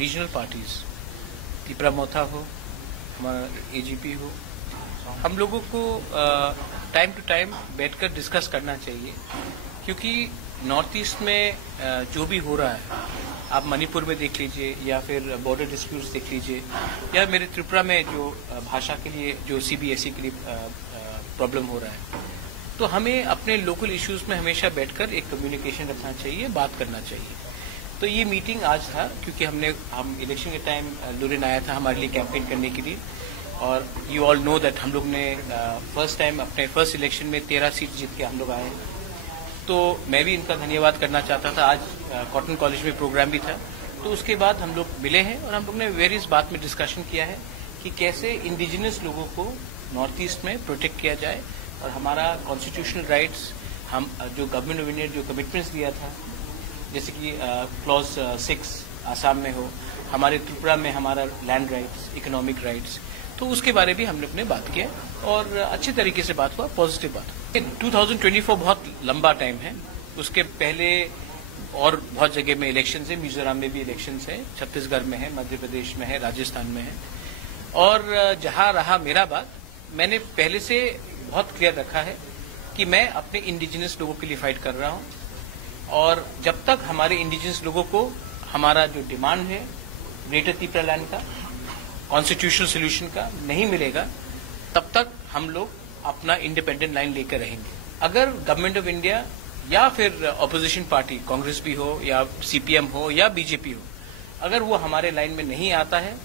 Regional parties, Tipra मोथा हो, हमारा AGP हो, हम लोगों को टाइम टू टाइम बैठकर डिस्कस करना चाहिए, क्योंकि नॉर्थ ईस्ट में जो भी हो रहा है, आप मणिपुर में देख लीजिए या फिर बॉर्डर डिस्प्यूट्स देख लीजिए, या मेरे त्रिपुरा में जो भाषा के लिए जो सीबीएसई के लिए प्रॉब्लम हो रहा है, तो हमें अपने लोकल इश्यूज में हमेशा बैठकर एक कम्युनिकेशन रखना चाहिए, बात करना चाहिए। तो ये मीटिंग आज था क्योंकि हम इलेक्शन के टाइम लुरिन आया था हमारे लिए कैंपेन करने के लिए, और यू ऑल नो दैट हम लोग ने फर्स्ट टाइम अपने फर्स्ट इलेक्शन में 13 सीट जीत के हम लोग आए। तो मैं भी इनका धन्यवाद करना चाहता था। आज कॉटन कॉलेज में प्रोग्राम भी था, तो उसके बाद हम लोग मिले हैं और हम लोग ने वेरियस बात में डिस्कशन किया है कि कैसे इंडिजिनस लोगों को नॉर्थ ईस्ट में प्रोटेक्ट किया जाए, और हमारा कॉन्स्टिट्यूशनल राइट्स, हम जो गवर्नमेंट ऑफ इंडिया जो कमिटमेंट्स दिया था, जैसे कि क्लॉज 6 आसाम में हो, हमारे त्रिपुरा में हमारा लैंड राइट्स, इकोनॉमिक राइट्स, तो उसके बारे में हम लोग ने बात किया और अच्छे तरीके से बात हुआ, पॉजिटिव बात हुआ। 2024 बहुत लंबा टाइम है, उसके पहले और बहुत जगह में इलेक्शन है, मिजोरम में भी इलेक्शन है, छत्तीसगढ़ में है, मध्य प्रदेश में है, राजस्थान में है, और जहां रहा मेरा बात, मैंने पहले से बहुत क्लियर रखा है कि मैं अपने इंडिजिनस लोगों के लिए फाइट कर रहा हूं, और जब तक हमारे इंडिजिनस लोगों को हमारा जो डिमांड है ग्रेटर त्रिपुरा लैंड का, कॉन्स्टिट्यूशनल सोल्यूशन का नहीं मिलेगा, तब तक हम लोग अपना इंडिपेंडेंट लाइन लेकर रहेंगे। अगर गवर्नमेंट ऑफ इंडिया या फिर अपोजिशन पार्टी, कांग्रेस भी हो या सीपीएम हो या बीजेपी हो, अगर वो हमारे लाइन में नहीं आता है,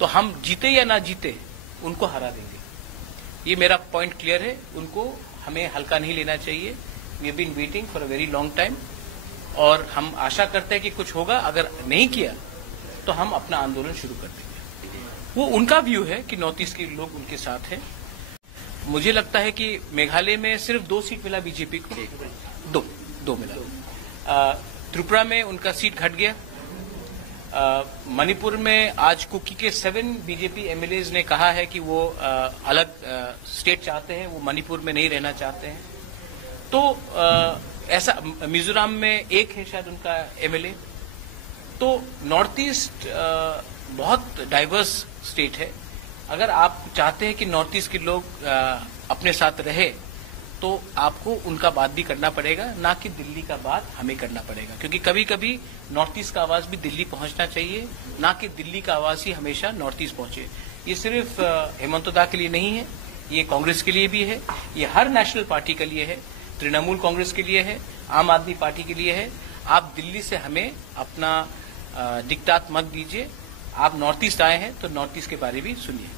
तो हम जीते या ना जीते उनको हरा देंगे। ये मेरा पॉइंट क्लियर है, उनको हमें हल्का नहीं लेना चाहिए। We have been waiting for a very long time, और हम आशा करते हैं कि कुछ होगा। अगर नहीं किया तो हम अपना आंदोलन शुरू कर देंगे। वो उनका व्यू है कि नॉर्थ ईस्ट के लोग उनके साथ हैं। मुझे लगता है कि मेघालय में सिर्फ 2 सीट मिला बीजेपी को, दो मिला। त्रिपुरा में उनका सीट घट गया। मणिपुर में आज कुकी के 7 बीजेपी एमएलएज ने कहा है कि वो अलग स्टेट चाहते हैं, वो मणिपुर में नहीं रहना चाहते हैं। तो ऐसा मिजोरम में 1 है शायद उनका एमएलए। तो नॉर्थ ईस्ट बहुत डाइवर्स स्टेट है। अगर आप चाहते हैं कि नॉर्थ ईस्ट के लोग अपने साथ रहे, तो आपको उनका बात भी करना पड़ेगा, ना कि दिल्ली का बात हमें करना पड़ेगा, क्योंकि कभी कभी नॉर्थ ईस्ट का आवाज भी दिल्ली पहुंचना चाहिए, ना कि दिल्ली का आवाज ही हमेशा नॉर्थ ईस्ट पहुंचे। ये सिर्फ हेमंत दा के लिए नहीं है, ये कांग्रेस के लिए भी है, ये हर नेशनल पार्टी के लिए है, तृणमूल कांग्रेस के लिए है, आम आदमी पार्टी के लिए है। आप दिल्ली से हमें अपना डिक्टाट मत दीजिए। आप नॉर्थ ईस्ट आए हैं तो नॉर्थ ईस्ट के बारे में सुनिए।